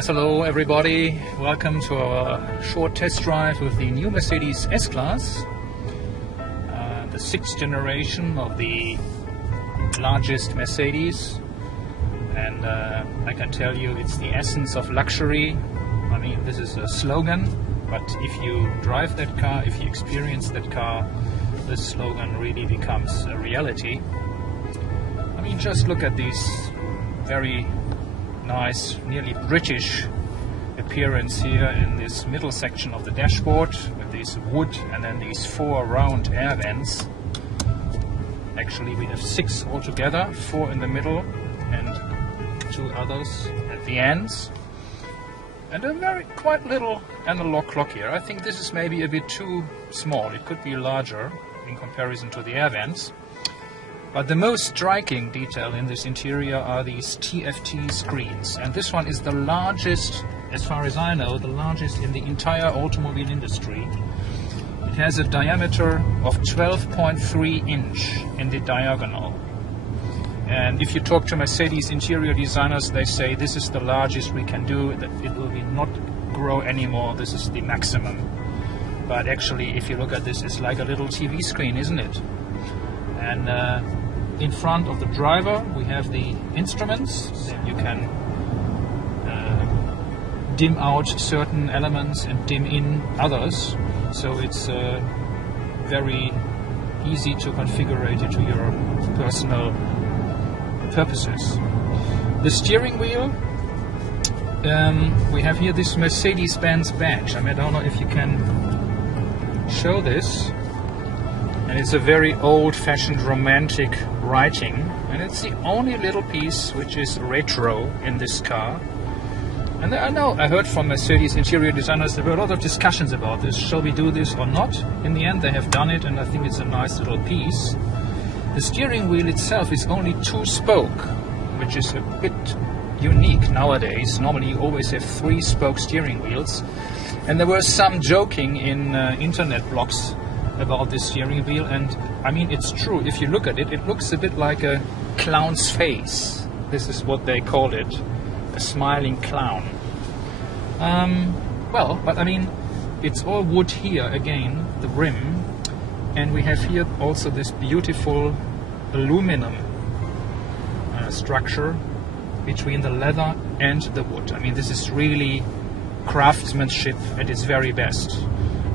Yes, hello everybody. Welcome to our short test drive with the new Mercedes S-Class, the 6th generation of the largest Mercedes, and I can tell you it's the essence of luxury. I mean, this is a slogan, but if you drive that car, if you experience that car, this slogan really becomes a reality. I mean, just look at these very nice, nearly British appearance here in this middle section of the dashboard with this wood and then these 4 round air vents. Actually we have 6 altogether, 4 in the middle and 2 others at the ends, and a quite little analog clock here. I think this is maybe a bit too small. It could be larger in comparison to the air vents. But the most striking detail in this interior are these TFT screens, and this one is the largest, as far as I know, the largest in the entire automobile industry. It has a diameter of 12.3 inch in the diagonal, and if you talk to Mercedes interior designers, they say this is the largest we can do, that it will not grow anymore, this is the maximum. But actually, if you look at this, it's like a little TV screen, isn't it? And in front of the driver we have the instruments that you can dim out certain elements and dim in others, so it's very easy to configure it to your personal purposes. The steering wheel, we have here this Mercedes-Benz badge. I mean, I don't know if you can show this. And it's a very old-fashioned romantic writing, and it's the only little piece which is retro in this car. And I heard from Mercedes interior designers there were a lot of discussions about this. Shall we do this or not? In the end they have done it, and I think it's a nice little piece. The steering wheel itself is only 2-spoke, which is a bit unique nowadays. Normally you always have 3-spoke steering wheels. And there was some joking in internet blogs about this steering wheel, and I mean, it's true. If you look at it, it looks a bit like a clown's face. This is what they call it, a smiling clown. Well, but I mean, it's all wood here again, the rim, and we have here also this beautiful aluminum structure between the leather and the wood. I mean, this is really craftsmanship at its very best.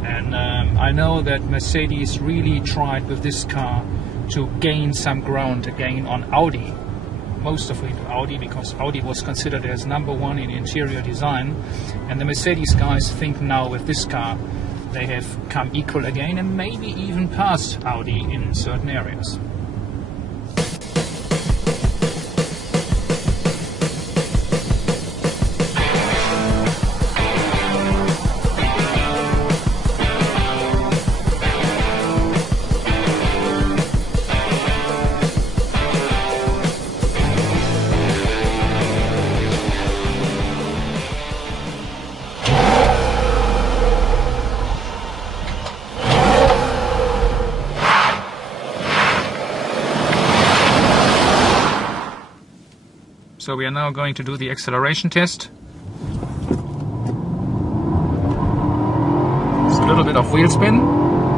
And I know that Mercedes really tried with this car to gain some ground again on Audi. Most of it Audi, because Audi was considered as #1 in interior design. And the Mercedes guys think now with this car they have come equal again and maybe even past Audi in certain areas. So we are now going to do the acceleration test. It's a little bit of wheel spin,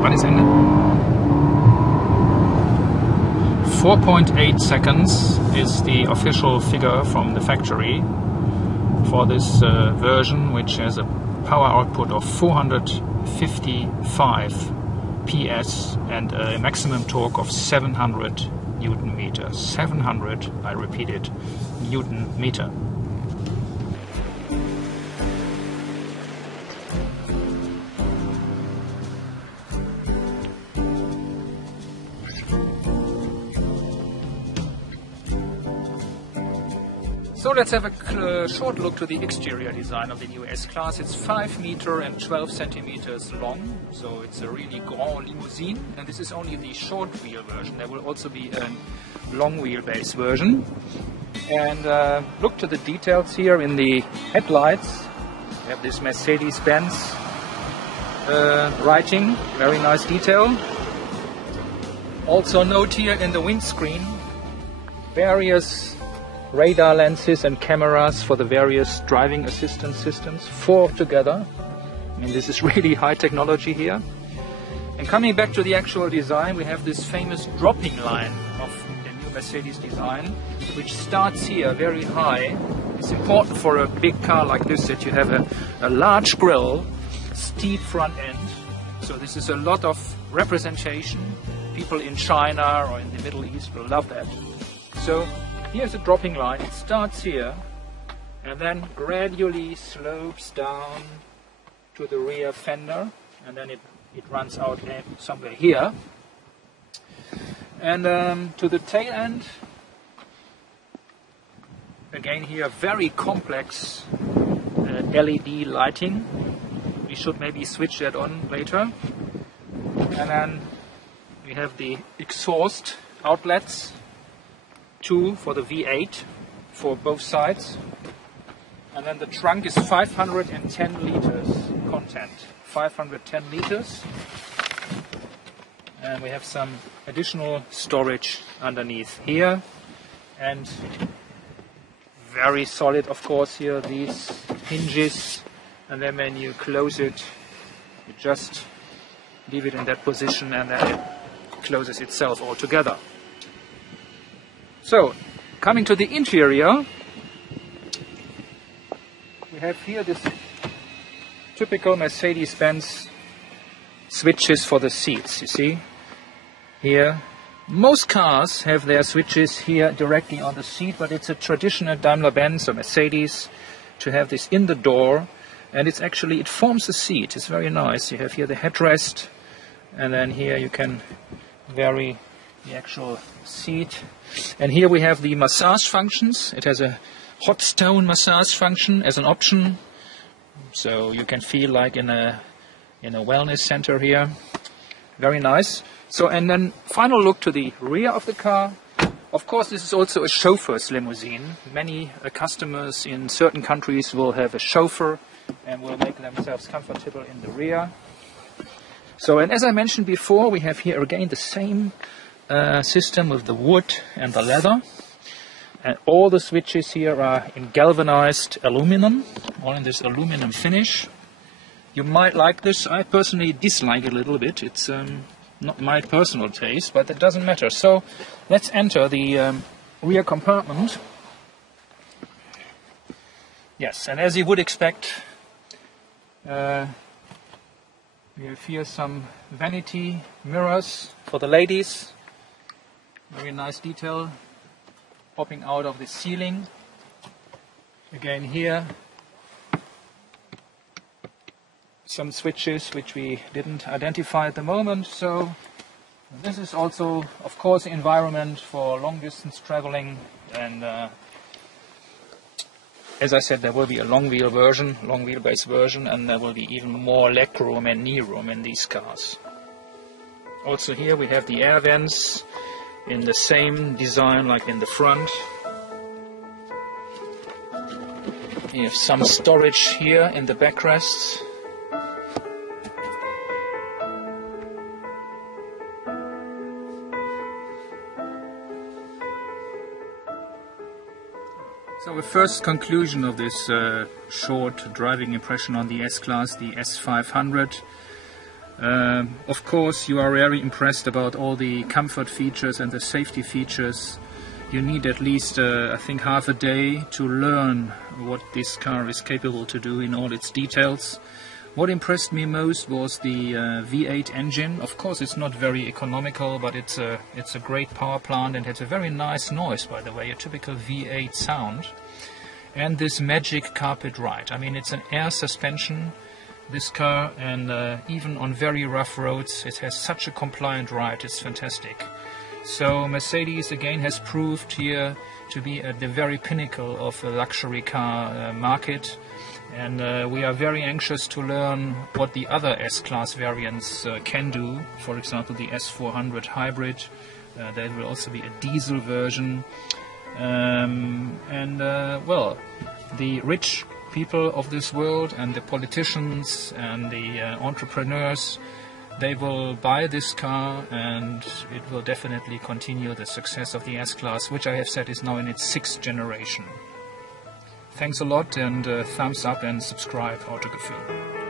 but it's in it. 4.8 seconds is the official figure from the factory for this version, which has a power output of 455 PS and a maximum torque of 700 Newton meter. 700, I repeat it, Newton meter. So let's have a short look to the exterior design of the new S-Class. It's 5 meter and 12 centimeters long, so it's a really grand limousine, and this is only the short wheel version. There will also be a long wheelbase version. And look to the details here in the headlights. We have this Mercedes-Benz writing, very nice detail. Also note here in the windscreen various radar lenses and cameras for the various driving assistance systems, 4 together. I mean, this is really high technology here. And coming back to the actual design, we have this famous dropping line of the new Mercedes design, which starts here very high. It's important for a big car like this that you have a large grille, steep front end. So this is a lot of representation. People in China or in the Middle East will love that. So here's a dropping line. It starts here and then gradually slopes down to the rear fender, and then it runs out somewhere here. And to the tail end, again here very complex LED lighting. We should maybe switch that on later. And then we have the exhaust outlets, 2 for the V8 for both sides. And then the trunk is 510 liters content. 510 liters. And we have some additional storage underneath here. And very solid, of course, here, these hinges. And then when you close it, you just leave it in that position and then it closes itself altogether. So, coming to the interior, we have here this typical Mercedes-Benz switches for the seats, you see. Here, most cars have their switches here directly on the seat, but it's a traditional Daimler-Benz or Mercedes to have this in the door. And it's actually, it forms a seat. It's very nice. You have here the headrest, and then here you can vary the actual seat. And here we have the massage functions. It has a hot stone massage function as an option, so you can feel like in a wellness center here. Very nice. So, and then final look to the rear of the car. Of course, this is also a chauffeur's limousine. Many customers in certain countries will have a chauffeur and will make themselves comfortable in the rear. So, and as I mentioned before, we have here again the same system with the wood and the leather. And all the switches here are in galvanized aluminum, all in this aluminum finish. You might like this. I personally dislike it a little bit. It's not my personal taste, but it doesn't matter. So let's enter the rear compartment. Yes, and as you would expect, we have here some vanity mirrors for the ladies. Very nice detail popping out of the ceiling. Again here, some switches which we didn't identify at the moment. So this is also, of course, the environment for long distance traveling, and as I said, there will be a long wheelbase version, and there will be even more legroom and knee room in these cars. Also here we have the air vents in the same design like in the front. You have some storage here in the backrests. So the first conclusion of this short driving impression on the S-Class, the S500. Of course, you are very impressed about all the comfort features and the safety features. You need at least, I think, half a day to learn what this car is capable to do in all its details. What impressed me most was the V8 engine. Of course, it's not very economical, but it's a great power plant and has a very nice noise, by the way, a typical V8 sound. And this magic carpet ride. I mean, it's an air suspension, this car, and even on very rough roads, it has such a compliant ride. It's fantastic. So Mercedes again has proved here to be at the very pinnacle of the luxury car market. And we are very anxious to learn what the other S-Class variants can do. For example, the S400 hybrid. There will also be a diesel version. Well, the rich people of this world and the politicians and the entrepreneurs they will buy this car, and it will definitely continue the success of the S-Class, which I have said is now in its 6th generation. Thanks a lot, and thumbs up and subscribe, Autogefühl.